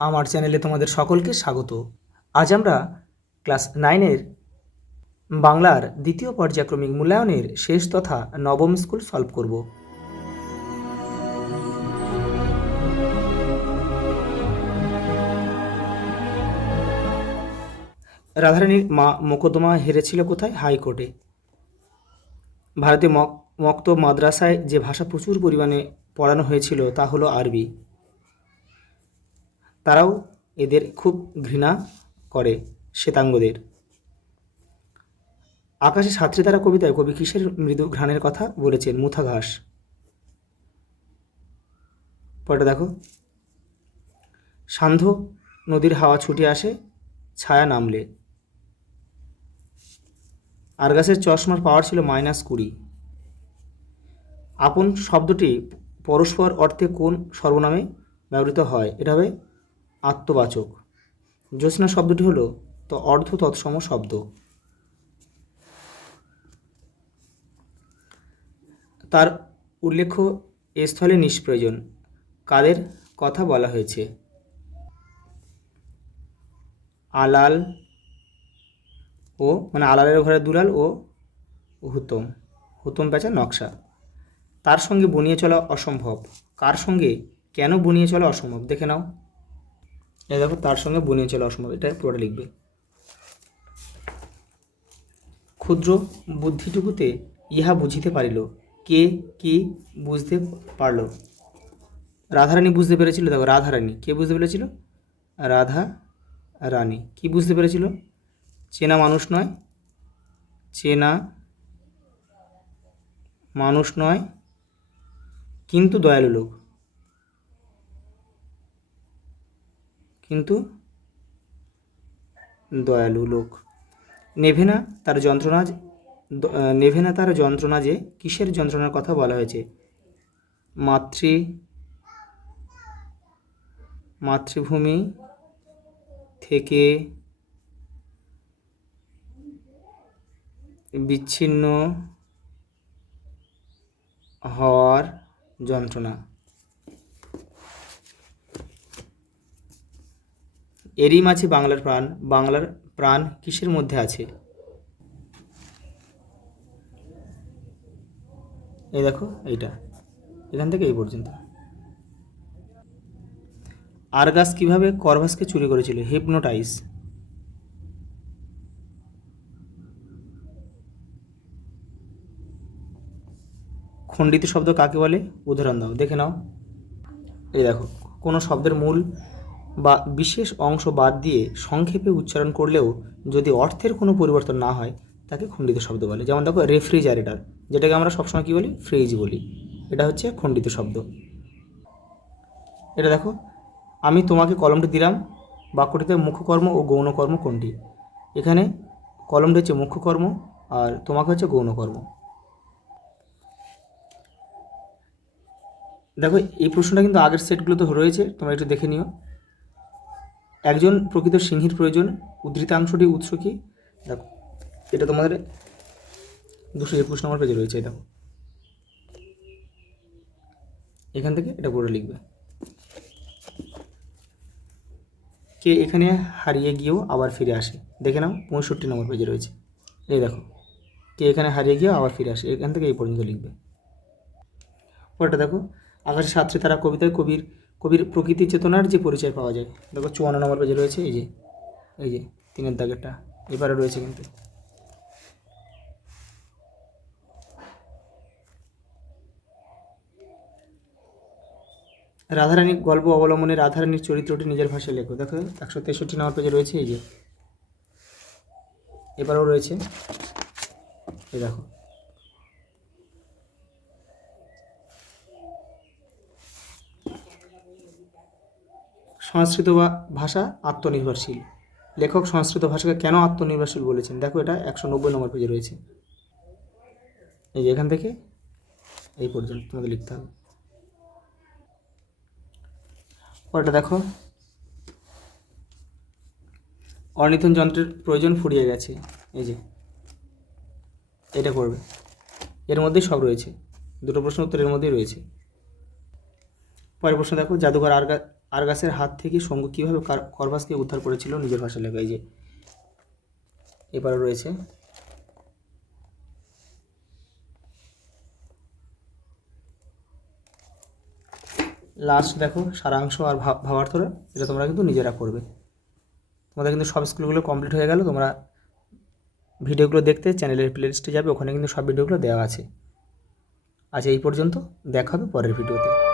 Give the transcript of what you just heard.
আমার চ্যানেলে তোমাদের সকলকে স্বাগত। আজ আমরা ক্লাস 9-এর বাংলার দ্বিতীয় পর্যায়ক্রমিক মূল্যায়নের শেষ তথা নবম স্কুল সলভ করব। রাধারানীর মা মোকদ্দমা হেরেছিল কোথায়? হাইকোর্টে। ভারতীয় মক্তব মাদ্রাসায় যে ভাষা প্রচুর পরিমাণে পড়ানো হয়েছিল তা হলো আরবি। তারাও এদের খুব ঘৃণা করে, শ্বেতাঙ্গদের। আকাশে সাতটি তারা কবিতায় কবি কিসের মৃদু ঘ্রাণের কথা বলেছেন? মুথা ঘাস। পরেটা দেখো, সান্ধ্য নদীর হাওয়া ছুটে আসে ছায়া নামলে। আরগাসের চশমার পাওয়ার ছিল -20। আপন শব্দটি পরস্পর অর্থে কোন সর্বনামে ব্যবহৃত হয়? এটা হবে আত্মবাচক। জ্যোৎস্না শব্দটি হলো তো অর্ধ তৎসম শব্দ। তার উল্লেখ্য এ স্থলে নিষ্প্রয়োজন। কাদের কথা বলা হয়েছে? আলাল ও আলালের ঘরে দুলাল ও হুতম, হুতম পেঁচা নকশা। তার সঙ্গে বনিয়ে চলা অসম্ভব। কার সঙ্গে কেন বনিয়ে চলা অসম্ভব? দেখে নাও। এই দেখো, তার সঙ্গে বনিয়ে চলা অসম্ভব, এটা পুরোটা লিখবে। ক্ষুদ্র বুদ্ধিটুকুতে ইহা বুঝিতে পারিল, কে কি বুঝতে পারল? রাধারানী বুঝতে পেরেছিল। দেখো, রাধারানী কে বুঝতে পেরেছিল? রাধা রানী। কি বুঝতে পেরেছিল? চেনা মানুষ নয়, চেনা মানুষ নয় কিন্তু দয়ালু লোক, কিন্তু দয়ালু লোক। নেভে না তার যন্ত্রণা যে কিসের যন্ত্রণার কথা বলা হয়েছে? মাতৃভূমি থেকে বিচ্ছিন্ন হওয়ার যন্ত্রণা। এরই মাঝে বাংলার প্রাণ। বাংলার প্রাণ কিসের মধ্যে আছে? এই দেখো, এইটা এখান থেকে এই পর্যন্ত। আরগাস কিভাবে করভাসকে চুরি করেছিল? হিপনোটাইজ। খণ্ডিত শব্দ কাকে বলে? উদাহরণ দাও। দেখে নাও। এই দেখো, কোনো শব্দের মূল বা বিশেষ অংশ বাদ দিয়ে সংক্ষেপে উচ্চারণ করলেও যদি অর্থের কোনো পরিবর্তন না হয় তাকে খণ্ডিত শব্দ বলে। যেমন দেখো, রেফ্রিজারেটর, যেটাকে আমরা সবসময় কী বলি? ফ্রিজ বলি। এটা হচ্ছে খণ্ডিত শব্দ। এটা দেখো, আমি তোমাকে কলমটি দিলাম, বাক্যটিতে মুখ্যকর্ম ও গৌণকর্ম কোনটি? এখানে কলমটি হচ্ছে মুখ্যকর্ম আর তোমাকে হচ্ছে গৌণকর্ম। দেখো, এই প্রশ্নটা কিন্তু আগের সেটগুলোতে রয়েছে, তোমরা একটু দেখে নিও। একজন প্রকৃত সিংহীর প্রয়োজন, উদ্ধৃতাংশটি উৎস কি? দেখো, এটা তোমাদের 221 নম্বর পেজে রয়েছে। দেখো, এখান থেকে এটা পড়ে লিখবে। কে এখানে হারিয়ে গিয়েও আবার ফিরে আসে? দেখে নাও, 65 নম্বর পেজে রয়েছে। এই দেখো, কে এখানে হারিয়ে গিয়েও আবার ফিরে আসে, এখান থেকে এই পর্যন্ত লিখবে। পরেরটা দেখো, আকাশে সাতটি তারা কবিতায় কবির প্রকৃতি চেতনার যে পরিচয় পাওয়া যায়। দেখো, 54 নম্বর পেজে রয়েছে। এই যে 3-এর দাগেরটা এবারে রয়েছে কিন্তু। রাধারানী গল্প অবলম্বনে রাধারানীর চরিত্রটি নিজের ভাষায় লেখো। দেখো, 163 নম্বর পেজে রয়েছে। এই যে এবারেও রয়েছে। এই দেখো, সংস্কৃত ভাষা আত্মনির্ভরশীল। লেখক সংস্কৃত ভাষাকে কেন আত্মনির্ভরশীল বলেছেন? দেখো, এটা 190 নম্বর পেজে রয়েছে। এই যে এখান থেকে এই পর্যন্ত তোমাদের লিখতে হবে। পরেরটা দেখো, অনিথন যন্ত্রের প্রয়োজন ফুরিয়ে গেছে। এই যে এটা করবে, এর মধ্যেই সব রয়েছে। দুটো প্রশ্ন উত্তর এর মধ্যেই রয়েছে। পরের প্রশ্ন দেখো, জাদুঘর আরগাসের হাত থেকে শঙ্কু কীভাবে করভাসকে উদ্ধার করেছিল নিজের ভাষায় লেখা। এই যে এবারে রয়েছে লাস্ট দেখো সারাংশ আর ভাবার্থরা, এটা তোমরা কিন্তু নিজেরা করবে। তোমাদের কিন্তু সব স্কুলগুলো কমপ্লিট হয়ে গেল। তোমরা ভিডিওগুলো দেখতে চ্যানেলের প্লেলিস্টে যাবে, ওখানে কিন্তু সব ভিডিওগুলো দেওয়া আছে। আজ এই পর্যন্ত, দেখা হবে পরের ভিডিওতে।